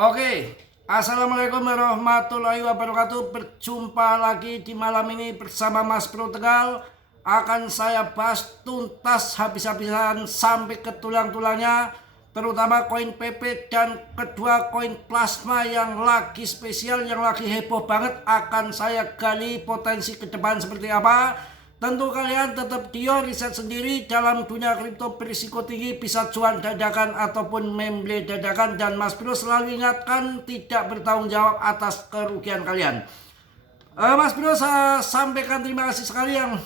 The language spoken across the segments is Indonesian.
Oke, Assalamualaikum warahmatullahi wabarakatuh. Berjumpa lagi di malam ini bersama Mas Bro Tegal. Akan saya bahas tuntas habis-habisan sampai ke tulang-tulangnya, terutama koin PP dan kedua koin plasma yang lagi spesial, yang lagi heboh banget. Akan saya gali potensi ke depan seperti apa. Tentu kalian tetap riset sendiri. Dalam dunia kripto berisiko tinggi, bisa cuan dadakan ataupun memble dadakan. Dan Mas Bro selalu ingatkan tidak bertanggung jawab atas kerugian kalian. Mas Bro, saya sampaikan terima kasih sekali yang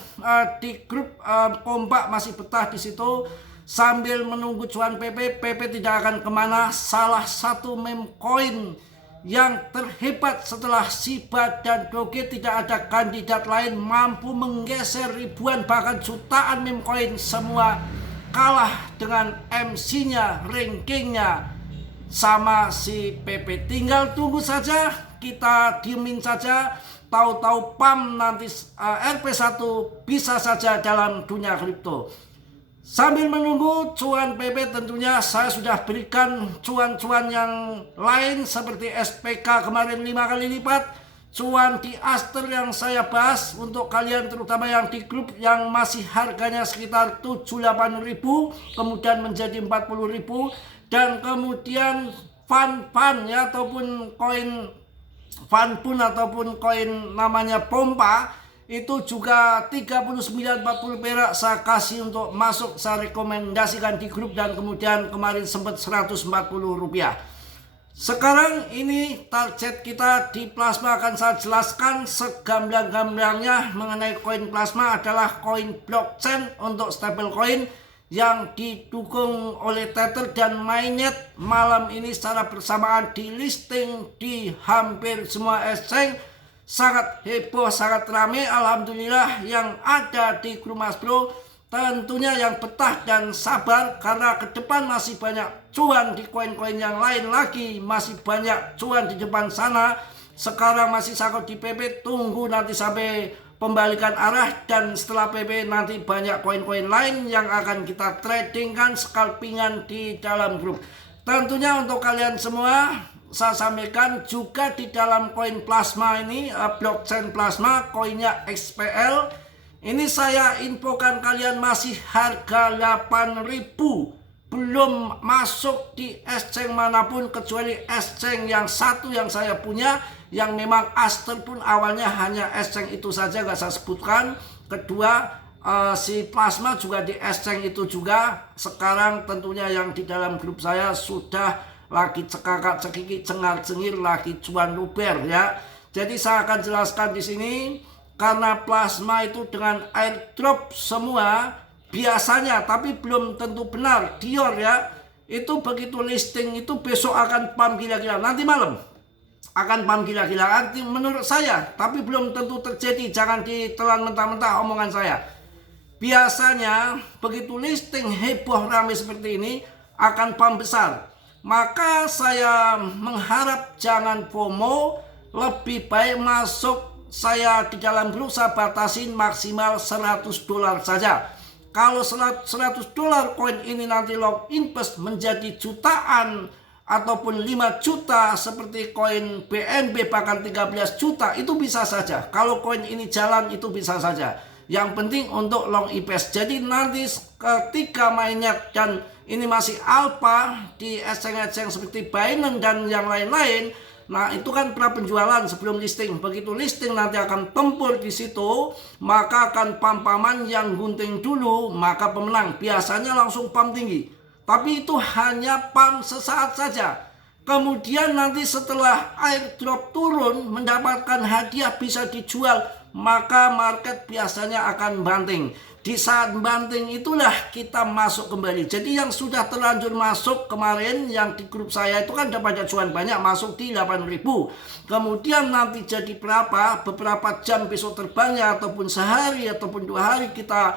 di grup kompak masih betah di situ sambil menunggu cuan PP. PP tidak akan kemana. Salah satu meme coin yang terhebat setelah Shiba dan Doge, tidak ada kandidat lain mampu menggeser ribuan bahkan jutaan meme coin, semua kalah dengan MC-nya, rankingnya sama si PP. Tinggal tunggu saja, kita diemin saja. Tahu-tahu PAM nanti RP1 bisa saja dalam dunia kripto. Sambil menunggu cuan PP, tentunya saya sudah berikan cuan-cuan yang lain seperti SPK kemarin 5 kali lipat, cuan di Aster yang saya bahas untuk kalian terutama yang di grup yang masih harganya sekitar 7-8 ribu kemudian menjadi 40 ribu, dan kemudian Fan ya, ataupun koin Fanpun ataupun koin namanya Pompa itu juga 39-40 perak saya kasih untuk masuk, saya rekomendasikan di grup, dan kemudian kemarin sempat 140 rupiah. Sekarang ini target kita di plasma akan saya jelaskan segamblang-gamblangnya mengenai koin plasma. Adalah koin blockchain untuk stablecoin yang didukung oleh Tether dan Mainnet. Malam ini secara bersamaan di listing di hampir semua exchange. Sangat heboh, sangat rame. Alhamdulillah yang ada di grup Mas Bro tentunya yang betah dan sabar, karena ke depan masih banyak cuan di koin-koin yang lain lagi, masih banyak cuan di depan sana. Sekarang masih sakot di PP, tunggu nanti sampai pembalikan arah, dan setelah PP nanti banyak koin-koin lain yang akan kita tradingkan, scalpingan di dalam grup. Tentunya untuk kalian semua saya sampaikan juga di dalam koin plasma ini, blockchain plasma, koinnya XPL. Ini saya infokan kalian masih harga 8.000, belum masuk di exchange manapun kecuali exchange yang satu yang saya punya, yang memang Aster pun awalnya hanya exchange itu saja, gak saya sebutkan. Kedua, si plasma juga di exchange itu juga. Sekarang tentunya yang di dalam grup saya sudah lagi cekakak cekiki cengar cengir, lagi cuan luber ya. Jadi saya akan jelaskan di sini, karena plasma itu dengan airdrop semua biasanya, tapi belum tentu benar. Dior ya, itu begitu listing itu besok akan pam gila-gila, nanti malam akan pam gila-gila menurut saya, tapi belum tentu terjadi. Jangan ditelan mentah-mentah omongan saya. Biasanya begitu listing heboh ramai seperti ini akan pam besar. Maka saya mengharap jangan FOMO, lebih baik masuk. Saya di dalam grup saya batasin maksimal $100 saja. Kalau $100 koin ini nanti lock invest menjadi jutaan ataupun 5 juta seperti koin BNB bahkan 13 juta, itu bisa saja. Kalau koin ini jalan itu bisa saja. Yang penting untuk long invest. Jadi nanti ketika Mainnet dan ini masih alpha di exchange-exchange seperti Binance dan yang lain-lain, nah itu kan pra penjualan sebelum listing. Begitu listing nanti akan tempur di situ, maka akan pam-paman yang gunting dulu, maka pemenang biasanya langsung pam tinggi. Tapi itu hanya pam sesaat saja. Kemudian nanti setelah airdrop turun mendapatkan hadiah bisa dijual, maka market biasanya akan banting. Di saat banting itulah kita masuk kembali. Jadi yang sudah terlanjur masuk kemarin yang di grup saya itu kan dapat cuan banyak, masuk di 8.000. Kemudian nanti jadi berapa, beberapa jam besok terbangnya ataupun sehari ataupun 2 hari kita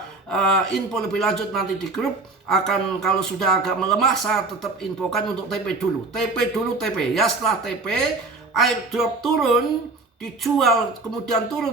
info lebih lanjut nanti di grup. Akan kalau sudah agak melemah saya tetap infokan untuk TP dulu. TP dulu TP ya, setelah TP airdrop turun dijual, kemudian turun,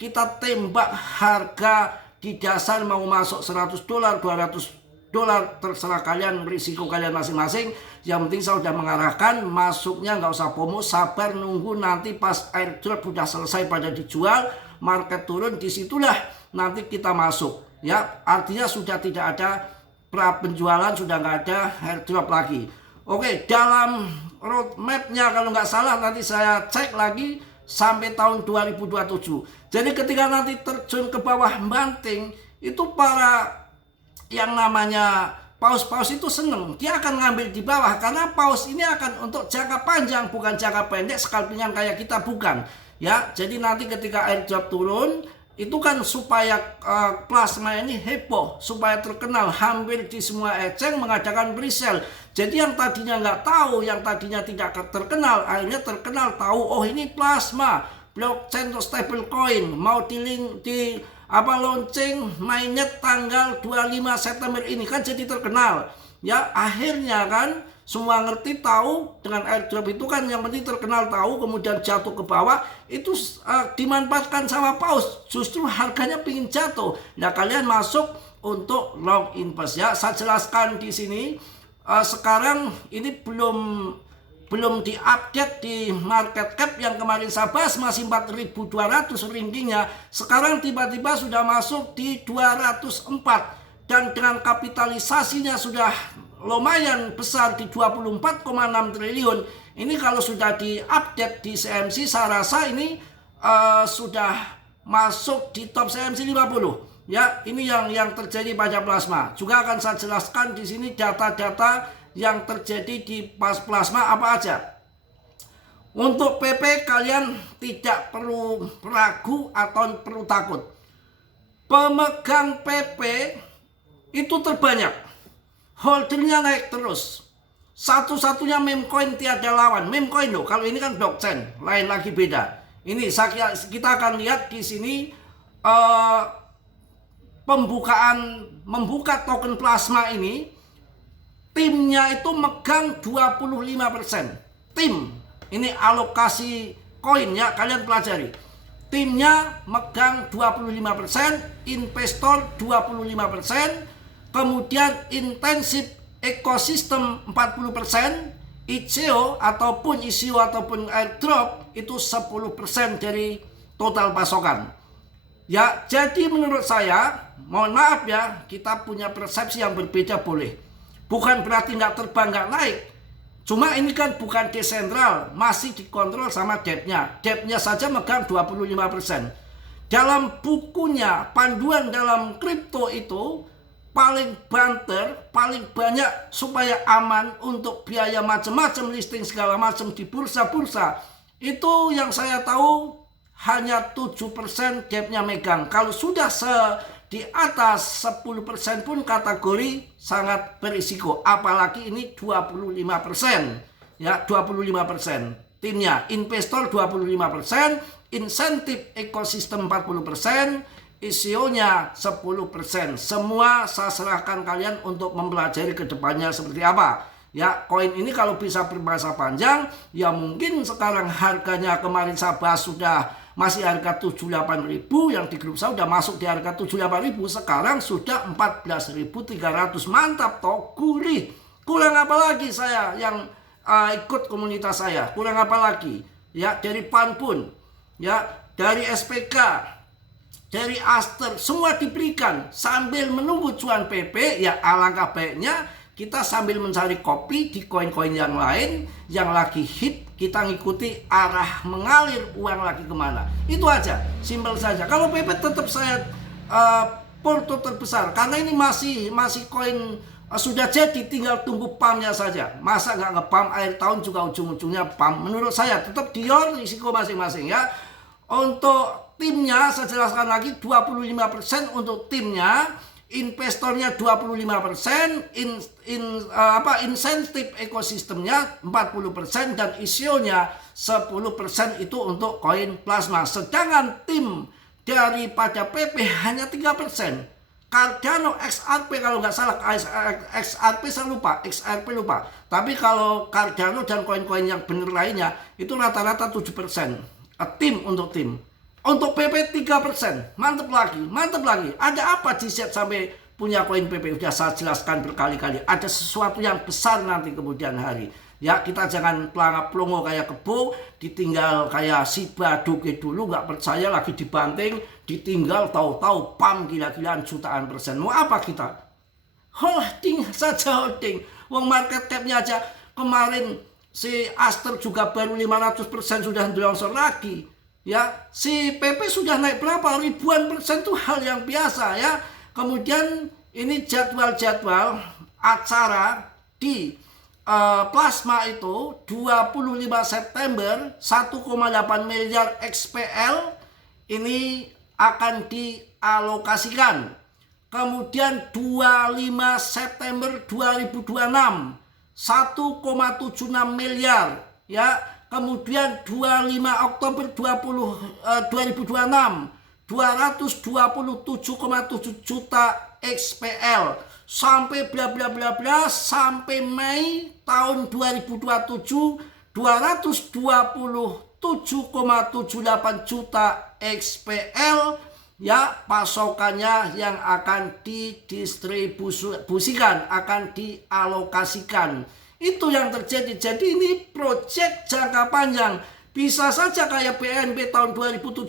kita tembak harga di dasar mau masuk $100, $200 dolar, terserah kalian, risiko kalian masing-masing. Yang penting saya sudah mengarahkan masuknya, nggak usah FOMO, sabar nunggu nanti pas airdrop sudah selesai pada dijual, market turun, disitulah nanti kita masuk ya. Artinya sudah tidak ada pra penjualan, sudah nggak ada airdrop lagi. Oke, dalam roadmapnya kalau nggak salah nanti saya cek lagi sampai tahun 2027. Jadi ketika nanti terjun ke bawah banting, itu para yang namanya paus-paus itu seneng, dia akan ngambil di bawah karena paus ini akan untuk jangka panjang, bukan jangka pendek scalpingan kayak kita, bukan ya. Jadi nanti ketika airdrop turun itu kan supaya plasma ini heboh, supaya terkenal, hampir di semua exchange mengadakan pre-sale. Jadi yang tadinya nggak tahu, yang tadinya tidak terkenal, akhirnya terkenal, tahu, oh ini plasma blockchain atau stable coin mau launching mainnet tanggal 25 September ini, kan jadi terkenal ya. Akhirnya kan semua ngerti, tahu dengan airdrop itu kan yang penting terkenal, tahu, kemudian jatuh ke bawah itu dimanfaatkan sama paus, justru harganya pingin jatuh. Nah kalian masuk untuk long invest ya. Saya jelaskan di sini sekarang ini belum diupdate di market cap. Yang kemarin saya bahas masih 4.200 rankingnya, sekarang tiba-tiba sudah masuk di 204 dan dengan kapitalisasinya sudah lumayan besar di 24,6 triliun. Ini kalau sudah diupdate di CMC, saya rasa ini sudah masuk di top CMC 50 ya. Ini yang terjadi pada plasma. Juga akan saya jelaskan di sini data-data yang terjadi di plasma apa aja. Untuk PP kalian tidak perlu ragu atau perlu takut. Pemegang PP itu terbanyak, holdernya naik terus. Satu-satunya meme coin tiada lawan. Meme coin loh, kalau ini kan blockchain, lain lagi beda. Ini kita akan lihat di sini membuka token plasma ini. Timnya itu megang 25%. Tim, ini alokasi koin ya, kalian pelajari. Timnya megang 25%, investor 25%, kemudian intensif ekosistem 40%, ICO ataupun airdrop itu 10% dari total pasokan. Ya, jadi menurut saya, mohon maaf ya, kita punya persepsi yang berbeda boleh. Bukan berarti nggak terbang, nggak naik. Cuma ini kan bukan desentral, masih dikontrol sama debtnya. Debtnya saja megang 25%. Dalam bukunya, panduan dalam kripto itu, paling banter, paling banyak supaya aman untuk biaya macam-macam, listing segala macam di bursa-bursa. Itu yang saya tahu hanya 7% debtnya megang. Kalau sudah di atas 10% pun kategori sangat berisiko, apalagi ini 25% ya, 25%. Timnya investor 25%, insentif ekosistem 40%, ICO-nya 10%. Semua saya serahkan kalian untuk mempelajari ke depannya seperti apa. Ya, koin ini kalau bisa berbahasa panjang, ya mungkin sekarang harganya kemarin saya bahas sudah masih harga 78.000, yang di grup saya sudah masuk di harga 78.000, sekarang sudah 14.300. Mantap toh, gurih. Kurang apa lagi saya yang ikut komunitas saya? Kurang apa lagi? Ya, dari PAN pun, ya, dari SPK, dari Aster, semua diberikan sambil menunggu cuan PP. Ya, alangkah baiknya kita sambil mencari kopi di koin-koin yang lain yang lagi hit, kita ngikuti arah mengalir uang lagi kemana. Itu aja, simpel saja. Kalau PP tetap saya porto terbesar karena ini masih koin sudah jadi, tinggal tunggu pumpnya saja. Masa nggak nge-pump akhir tahun juga ujung-ujungnya pump? Menurut saya tetap dior, risiko masing-masing ya. Untuk timnya saya jelaskan lagi, 25% untuk timnya, investornya 25%, insentif ekosistemnya 40%, dan ICO-nya 10% itu untuk koin plasma. Sedangkan tim daripada PP hanya 3%. Cardano XRP kalau nggak salah, XRP saya lupa, XRP lupa. Tapi kalau Cardano dan koin-koin yang benar lainnya itu rata-rata 7%. Tim untuk tim. Untuk PP 3%, mantep lagi. Ada apa di set sampai punya koin PP. Sudah saya jelaskan berkali-kali. Ada sesuatu yang besar nanti kemudian hari. Ya, kita jangan pelangap-pelongo kayak kebo, ditinggal kayak si Baduke dulu, nggak percaya lagi dibanting, ditinggal tahu-tahu pam gila-gilaan jutaan persen. Mau apa kita? Holding saja holding. Wong market capnya aja kemarin si Aster juga baru 500% sudah longsor lagi. Ya, si PP sudah naik berapa? Ribuan persen itu hal yang biasa ya. Kemudian ini jadwal-jadwal acara di plasma itu 25 September 1,8 miliar XPL ini akan dialokasikan. Kemudian 25 September 2026 1,76 miliar ya. Kemudian 25 Oktober 2026 227,7 juta XPL sampai bla bla bla bla sampai Mei tahun 2027 227,78 juta XPL ya, pasokannya yang akan didistribusikan, akan dialokasikan. Itu yang terjadi. Jadi ini proyek jangka panjang. Bisa saja kayak BNB tahun 2017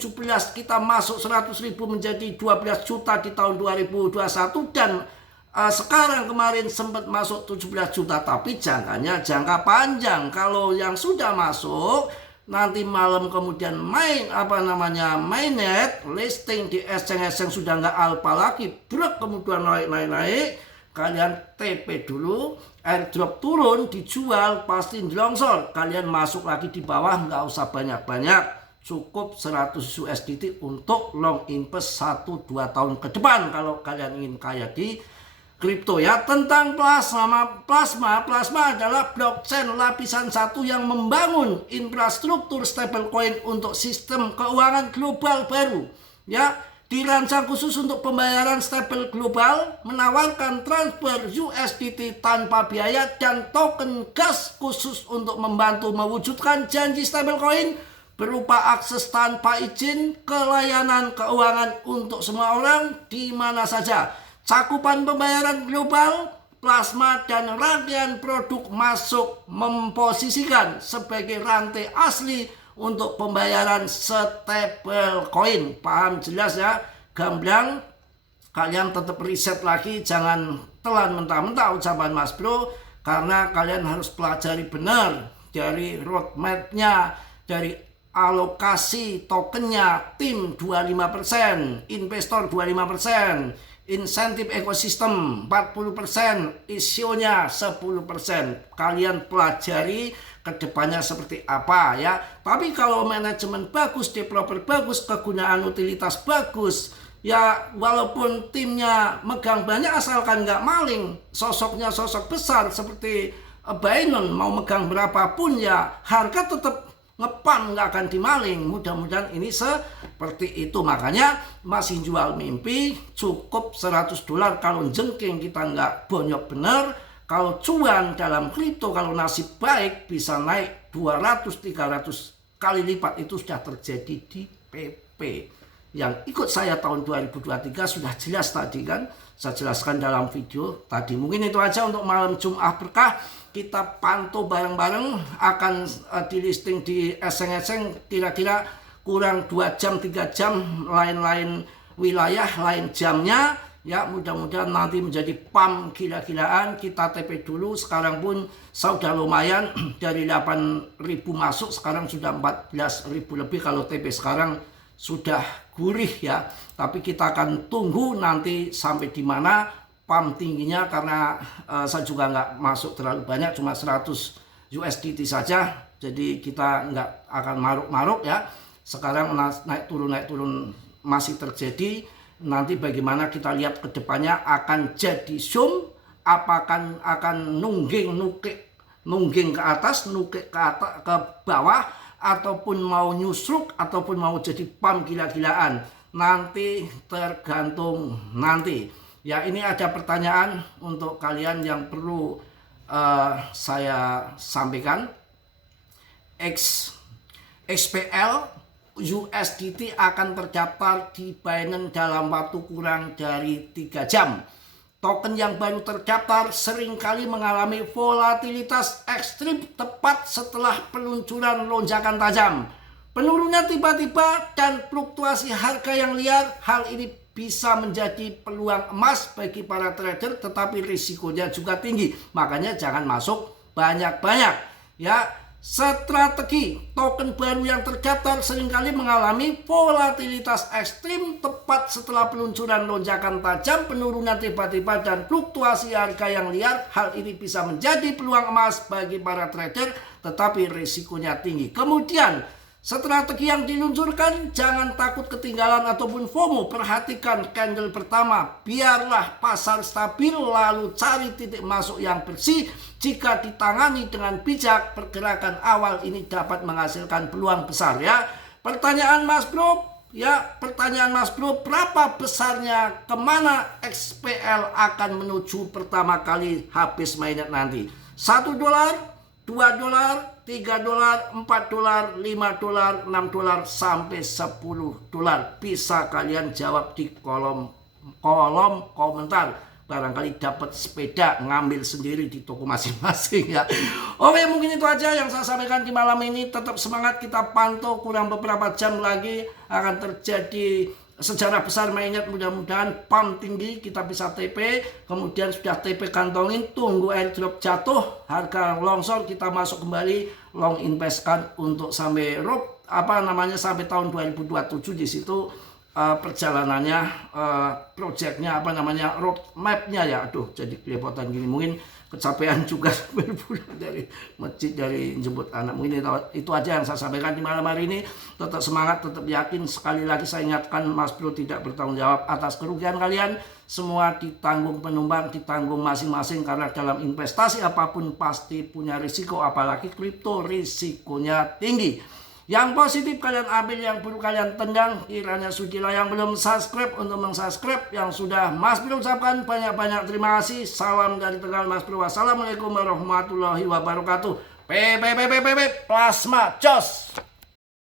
kita masuk 100.000 menjadi 12 juta di tahun 2021 dan sekarang kemarin sempat masuk 17 juta, tapi jangkanya jangka panjang. Kalau yang sudah masuk nanti malam kemudian mainnet listing di exchange sudah nggak alpha lagi, brek kemudian naik, kalian TP dulu, airdrop turun, dijual, pasti longsor. Kalian masuk lagi di bawah, nggak usah banyak-banyak, cukup 100 USDT untuk long invest 1-2 tahun ke depan kalau kalian ingin kaya di kripto ya. Tentang plasma adalah blockchain lapisan satu yang membangun infrastruktur stablecoin untuk sistem keuangan global baru ya. Dirancang khusus untuk pembayaran stable global, menawarkan transfer USDT tanpa biaya dan token gas khusus untuk membantu mewujudkan janji stablecoin berupa akses tanpa izin ke layanan keuangan untuk semua orang di mana saja. Cakupan pembayaran global, plasma dan rangkaian produk masuk memposisikan sebagai rantai asli untuk pembayaran stablecoin. Paham jelas ya? Gamblang, kalian tetap riset lagi, jangan telan mentah-mentah ucapan Mas Bro, karena kalian harus pelajari benar dari roadmap-nya, dari alokasi tokennya, tim 25%, investor 25%, insentif ekosistem 40%, isionya 10%. Kalian pelajari kedepannya seperti apa ya. Tapi kalau manajemen bagus, developer bagus, kegunaan utilitas bagus ya, walaupun timnya megang banyak asalkan nggak maling, sosoknya sosok besar seperti Binance mau megang berapapun ya harga tetap ngepam, nggak akan dimaling. Mudah-mudahan ini seperti itu. Makanya masih jual mimpi, cukup $100. Kalau jengking kita nggak bonyok bener, kalau cuan dalam kripto, kalau nasib baik bisa naik 200-300 kali lipat. Itu sudah terjadi di PP. Yang ikut saya tahun 2023 sudah jelas tadi kan, saya jelaskan dalam video tadi. Mungkin itu aja untuk malam Jumat berkah. Kita pantau bareng-bareng, akan di listing di eseng-eseng kira-kira kurang 2 jam 3 jam, lain-lain wilayah, lain jamnya ya. Mudah-mudahan nanti menjadi pam gila-gilaan. Kita TP dulu, sekarang pun sudah lumayan dari 8.000 masuk, sekarang sudah 14.000 lebih. Kalau TP sekarang sudah gurih ya, tapi kita akan tunggu nanti sampai di mana pam tingginya, karena saya juga nggak masuk terlalu banyak, cuma 100 USDT saja, jadi kita nggak akan maruk-maruk ya. Sekarang naik turun masih terjadi. Nanti bagaimana kita lihat ke depannya, akan jadi zoom, apakah akan nungging ke atas, nukik ke bawah, ataupun mau nyusruk, ataupun mau jadi pam gila-gilaan. Nanti tergantung nanti. Ya, ini ada pertanyaan untuk kalian yang perlu saya sampaikan. XPL USDT akan terdaftar di Binance dalam waktu kurang dari 3 jam. Token yang baru terdaftar seringkali mengalami volatilitas ekstrim tepat setelah peluncuran lonjakan tajam. Penurunan tiba-tiba dan fluktuasi harga yang liar, hal ini bisa menjadi peluang emas bagi para trader, tetapi risikonya juga tinggi. Makanya jangan masuk banyak-banyak. Ya, strategi token baru yang terdaftar seringkali mengalami volatilitas ekstrim tepat setelah peluncuran lonjakan tajam, penurunan tiba-tiba dan fluktuasi harga yang liar. Hal ini bisa menjadi peluang emas bagi para trader, tetapi risikonya tinggi. Kemudian strategi yang diluncurkan, jangan takut ketinggalan ataupun FOMO. Perhatikan candle pertama, biarlah pasar stabil lalu cari titik masuk yang bersih. Jika ditangani dengan bijak, pergerakan awal ini dapat menghasilkan peluang besar ya. Pertanyaan Mas Bro, berapa besarnya kemana XPL akan menuju pertama kali habis mainnet nanti? $1, $2, $3, $4, $5, $6, sampai $10. Bisa kalian jawab di kolom komentar. Barangkali dapat sepeda ngambil sendiri di toko masing-masing ya. Oke, mungkin itu aja yang saya sampaikan di malam ini. Tetap semangat, kita pantau kurang beberapa jam lagi akan terjadi sejarah besar mainnet. Mudah-mudahan pump tinggi, kita bisa TP, kemudian sudah TP kantongin, tunggu airdrop jatuh, harga longsor, kita masuk kembali long investkan untuk sampai sampai tahun 2027. Di situ perjalanannya, projectnya road mapnya ya. Aduh, jadi kelepotan gini, mungkin kecapean juga pulang dari masjid, dari jemput anak. Mungkin itu aja yang saya sampaikan di malam hari ini. Tetap semangat, tetap yakin. Sekali lagi saya ingatkan, Mas Bro tidak bertanggung jawab atas kerugian kalian. Semua ditanggung penumbang, ditanggung masing-masing, karena dalam investasi apapun pasti punya risiko, apalagi kripto risikonya tinggi. Yang positif kalian ambil, yang buruk kalian tendang. Kiranya sucilah yang belum subscribe untuk mensubscribe. Yang sudah, Mas Bro ucapkan banyak-banyak terima kasih. Salam dari Tegal Mas Bro. Wassalamualaikum warahmatullahi wabarakatuh. Plasma Jos.